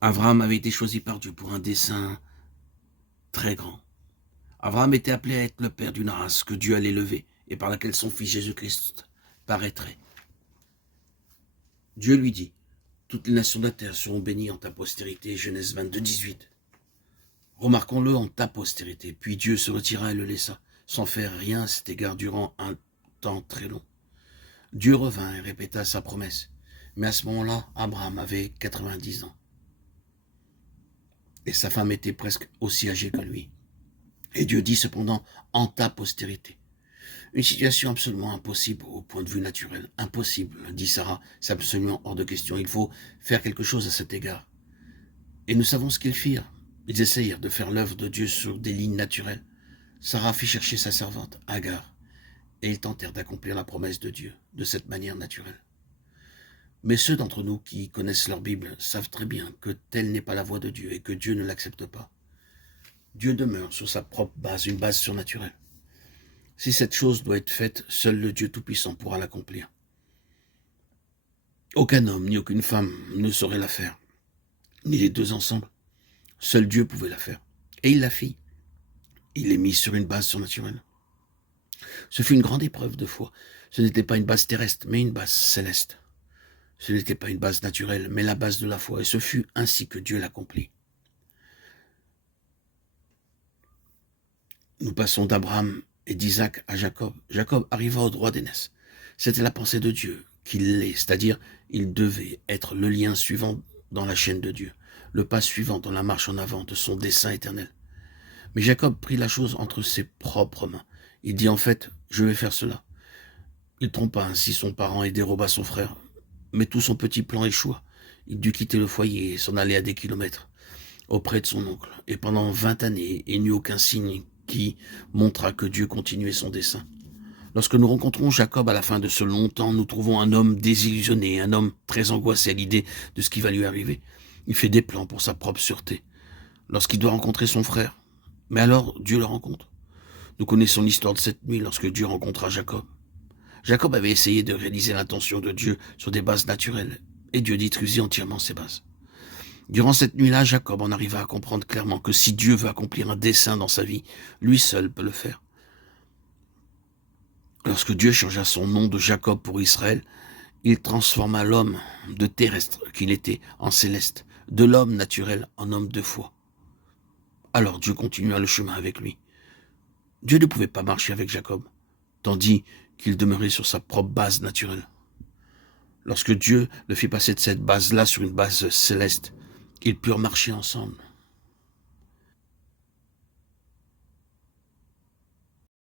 Abraham avait été choisi par Dieu pour un dessein très grand. Abraham était appelé à être le père d'une race que Dieu allait lever et par laquelle son fils Jésus-Christ paraîtrait. Dieu lui dit, toutes les nations de la terre seront bénies en ta postérité, Genèse 22, 18. Remarquons-le, en ta postérité. Puis Dieu se retira et le laissa, sans faire rien à cet égard durant un temps très long. Dieu revint et répéta sa promesse. Mais à ce moment-là, Abraham avait 90 ans. Et sa femme était presque aussi âgée que lui. Et Dieu dit cependant, en ta postérité. Une situation absolument impossible au point de vue naturel. Impossible, dit Sarah, c'est absolument hors de question. Il faut faire quelque chose à cet égard. Et nous savons ce qu'ils firent. Ils essayèrent de faire l'œuvre de Dieu sur des lignes naturelles. Sarah fit chercher sa servante, Agar, et ils tentèrent d'accomplir la promesse de Dieu de cette manière naturelle. Mais ceux d'entre nous qui connaissent leur Bible savent très bien que telle n'est pas la voie de Dieu et que Dieu ne l'accepte pas. Dieu demeure sur sa propre base, une base surnaturelle. Si cette chose doit être faite, seul le Dieu Tout-Puissant pourra l'accomplir. Aucun homme ni aucune femme ne saurait la faire, ni les deux ensemble. Seul Dieu pouvait la faire. Et il la fit. Il est mis sur une base surnaturelle. Ce fut une grande épreuve de foi. Ce n'était pas une base terrestre, mais une base céleste. Ce n'était pas une base naturelle, mais la base de la foi. Et ce fut ainsi que Dieu l'accomplit. Nous passons d'Abraham et d'Isaac à Jacob. Jacob arriva au droit d'aînesse. C'était la pensée de Dieu qu'il l'est, c'est-à-dire il devait être le lien suivant dans la chaîne de Dieu, le pas suivant dans la marche en avant de son dessein éternel. Mais Jacob prit la chose entre ses propres mains. Il dit en fait, je vais faire cela. Il trompa ainsi son parent et déroba son frère. Mais tout son petit plan échoua. Il dut quitter le foyer et s'en aller à des kilomètres, auprès de son oncle. Et pendant 20 années, il n'eut aucun signe qui montra que Dieu continuait son dessein. Lorsque nous rencontrons Jacob à la fin de ce long temps, nous trouvons un homme désillusionné, un homme très angoissé à l'idée de ce qui va lui arriver. Il fait des plans pour sa propre sûreté. Lorsqu'il doit rencontrer son frère, mais alors Dieu le rencontre. Nous connaissons l'histoire de cette nuit lorsque Dieu rencontra Jacob. Jacob avait essayé de réaliser l'intention de Dieu sur des bases naturelles, et Dieu détruisit entièrement ces bases. Durant cette nuit-là, Jacob en arriva à comprendre clairement que si Dieu veut accomplir un dessein dans sa vie, lui seul peut le faire. Lorsque Dieu changea son nom de Jacob pour Israël, il transforma l'homme de terrestre qu'il était en céleste, de l'homme naturel en homme de foi. Alors Dieu continua le chemin avec lui. Dieu ne pouvait pas marcher avec Jacob, tandis qu'il demeurait sur sa propre base naturelle. Lorsque Dieu le fit passer de cette base-là sur une base céleste, ils purent marcher ensemble.